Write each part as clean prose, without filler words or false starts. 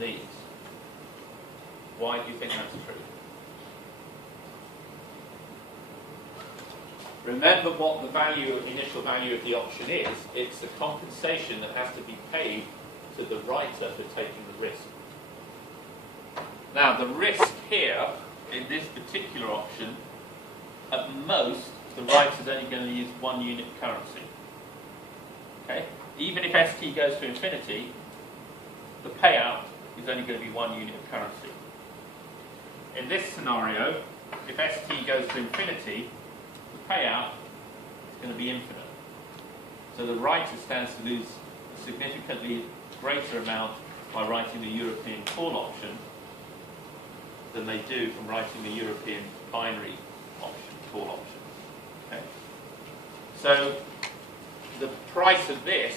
these. Why do you think that's true? Remember what the initial value of the option is. It's the compensation that has to be paid to the writer for taking the risk. Now, the risk here, in this particular option, at most, the writer's only going to use 1 unit of currency. Okay? Even if ST goes to infinity, the payout is only going to be 1 unit of currency. In this scenario, if ST goes to infinity, the payout is going to be infinite. So the writer stands to lose a significantly greater amount by writing the European call option than they do from writing the European binary option, call option. Okay? So the price of this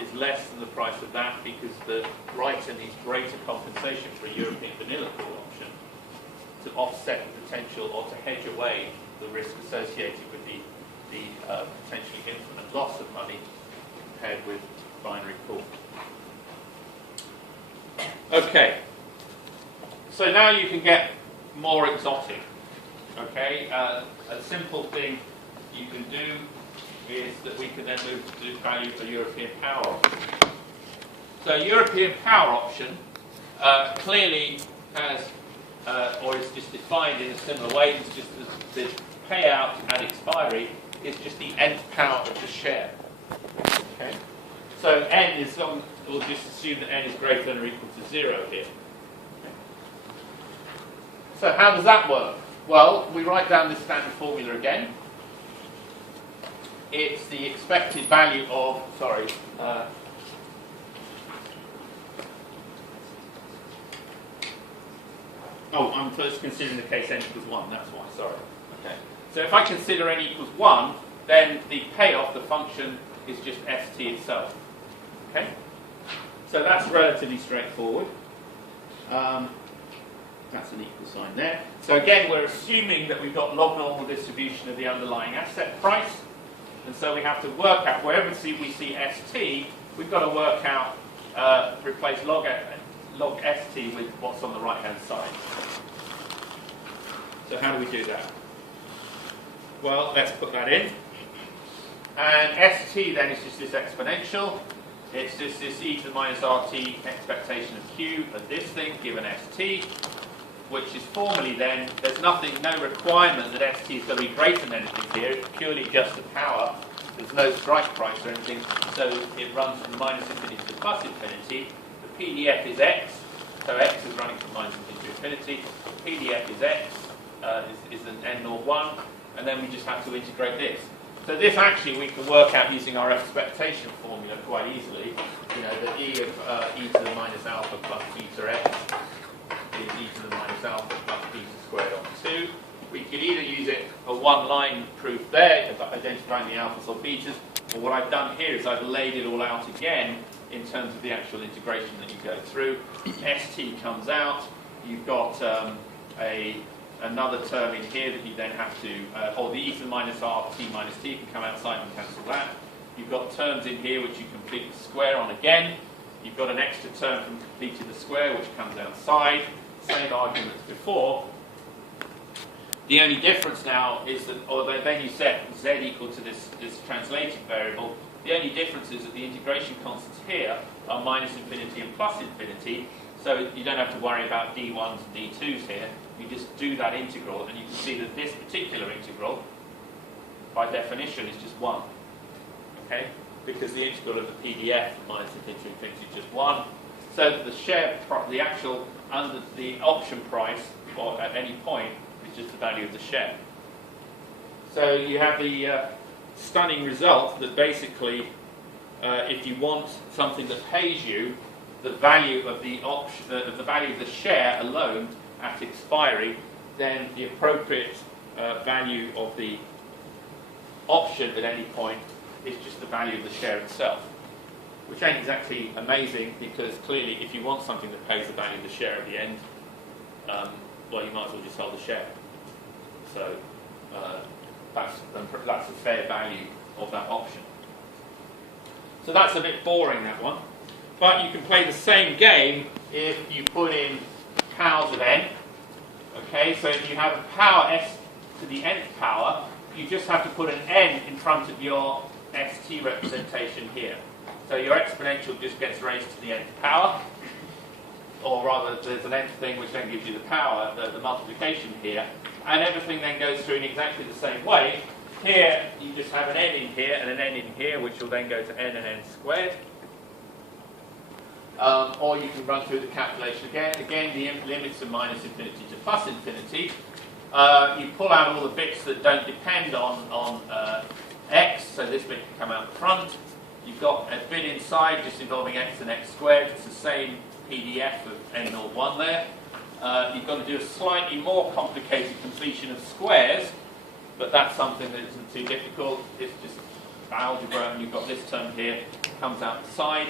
is less than the price of that because the writer needs greater compensation for a European vanilla call option to offset the potential or to hedge away the risk associated with the potentially infinite loss of money compared with binary call. Okay, so now you can get more exotic. Okay, a simple thing you can do is that we can then move to the value for European power option. So European power option clearly has, or is just defined in a similar way. It's just the payout at expiry is just the nth power of the share. Okay, so n is we'll just assume that n is greater than or equal to 0 here. Okay. So how does that work? Well, we write down this standard formula again. It's the expected value of, I'm first considering the case n equals 1, that's why, sorry. Okay. So if I consider n equals 1, then the payoff, the function, is just st itself. Okay? So that's relatively straightforward. That's an equal sign there. So again, we're assuming that we've got log normal distribution of the underlying asset price. And so we have to work out, wherever we see st, we've got to work out, replace log st with what's on the right-hand side. So how do we do that? Well, let's put that in. And st then is just this exponential. It's just this e to the minus rt expectation of q of this thing given st, which is formally then, there's no requirement that st is going to be greater than anything here. It's purely just the power. There's no strike price or anything. So it runs from minus infinity to plus infinity. The PDF is x. So x is running from minus infinity to infinity. PDF is x, is an n naught 1. And then we just have to integrate this. So this actually we can work out using our expectation formula quite easily. You know, the e of e to the minus alpha plus beta x is e to the minus alpha plus beta squared on 2. We could either use it a one-line proof there, identifying the alphas or betas, or what I've done here is I've laid it all out again in terms of the actual integration that you go through. st comes out, you've got another term in here that you then have to, or the e to the minus r, t minus t can come outside and cancel that. You've got terms in here which you complete the square on again. You've got an extra term from completing the square which comes outside. Same argument as before. The only difference now is that, although then you set z equal to this translated variable, the only difference is that the integration constants here are minus infinity and plus infinity, so you don't have to worry about d1s and d2s here. You just do that integral, and you can see that this particular integral, by definition, is just 1. Okay? Because the integral of the PDF from minus infinity to infinity is just 1. So that the share, the actual, under the option price, or at any point, is just the value of the share. So you have the stunning result that basically, if you want something that pays you the value of the option, the value of the share alone at expiry, then the appropriate value of the option at any point is just the value of the share itself. Which ain't exactly amazing, because clearly if you want something that pays the value of the share at the end, well, you might as well just hold the share. So that's a fair value of that option. So that's a bit boring, that one. But you can play the same game if you put in powers of n. Okay, so if you have a power s to the nth power, you just have to put an n in front of your st representation here. So your exponential just gets raised to the nth power, or rather there's an nth thing which then gives you the power, the multiplication here, and everything then goes through in exactly the same way. Here you just have an n in here and an n in here, which will then go to n and n squared. Or you can run through the calculation again. Again, the limits are minus infinity to plus infinity. You pull out all the bits that don't depend on x, so this bit can come out the front. You've got a bit inside just involving x and x squared. It's the same PDF of n01 there. You've got to do a slightly more complicated completion of squares, but that's something that isn't too difficult. It's just algebra, and you've got this term here, comes out the side.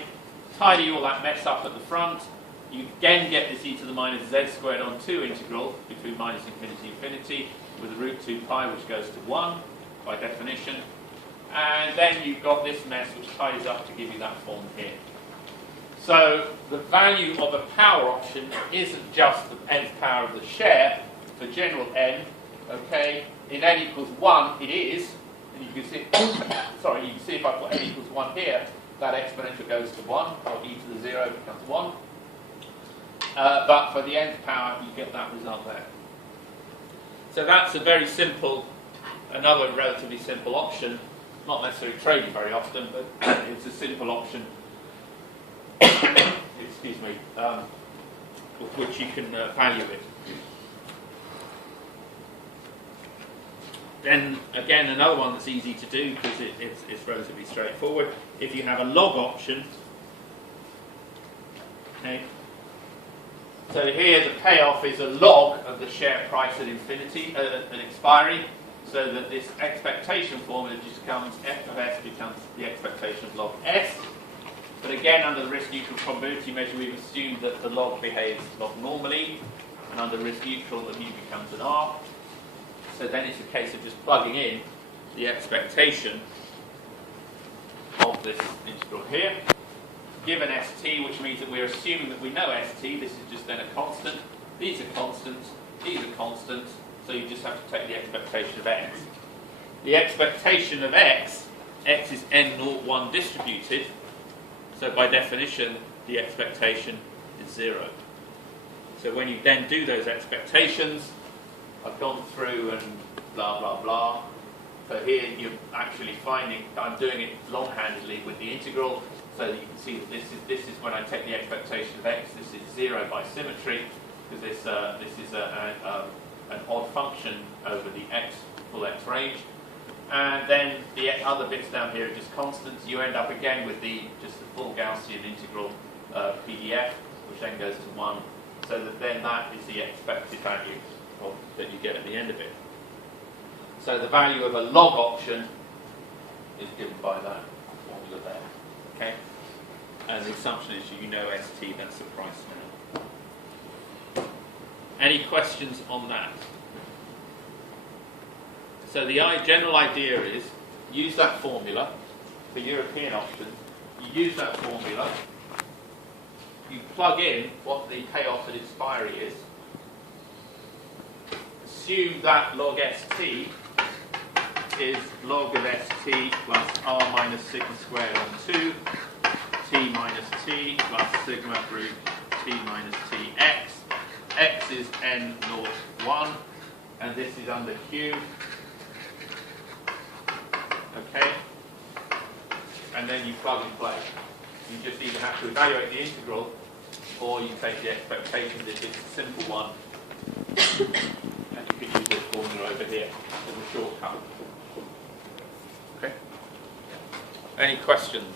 Tidy all that mess up at the front. You again get this e to the minus z squared on 2 integral between minus infinity and infinity with a root 2 pi which goes to 1 by definition. And then you've got this mess which ties up to give you that form here. So the value of a power option isn't just the nth power of the share for general n. Okay, in n equals 1 it is, and you can see sorry, you can see if I put n equals 1 here, that exponential goes to 1, or e to the 0 becomes 1. But for the nth power, you get that result there. So that's a very simple, another relatively simple option. Not necessarily traded very often, but it's a simple option. Excuse me, with which you can value it. Then again, another one that's easy to do because it's relatively straightforward. If you have a log option, okay. So here the payoff is a log of the share price at infinity, at expiry, so that this expectation formula just becomes f of s becomes the expectation of log s. But again, under the risk neutral probability measure, we've assumed that the log behaves log normally, and under risk neutral, the mu becomes an r. So then it's a case of just plugging in the expectation of this integral here, given st, which means that we're assuming that we know st. This is just then a constant. These are constants. These are constants. So you just have to take the expectation of x. The expectation of x is n01 distributed. So by definition, the expectation is 0. So when you then do those expectations, I've gone through and blah, blah, blah. So here you're actually finding, I'm doing it long-handedly with the integral, so that you can see that this is when I take the expectation of x, this is 0 by symmetry, because this is an odd function over the full x range. And then the other bits down here are just constants. You end up again with just the full Gaussian integral PDF, which then goes to 1, so that then that is the expected value that you get at the end of it. So the value of a log option is given by that formula there. Okay? And the assumption is you know ST, that's the price now. Any questions on that? So the general idea is use that formula for European options. You use that formula, you plug in what the payoff at expiry is, assume that log st is log of st plus r minus sigma squared on 2, t minus t plus sigma root t minus tx. X is n01, and this is under q. Okay? And then you plug and play. You just either have to evaluate the integral, or you take the expectations if it's a simple one. And you can use this formula over here as a shortcut. Okay? Any questions?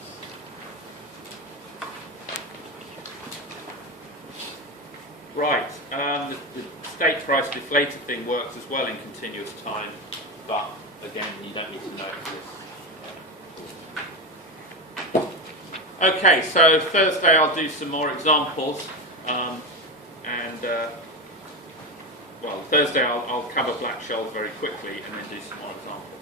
Right. The state price deflator thing works as well in continuous time, but again, you don't need to know this. Okay, so Thursday I'll do some more examples, well, Thursday I'll cover Black-Scholes very quickly and then do some more examples.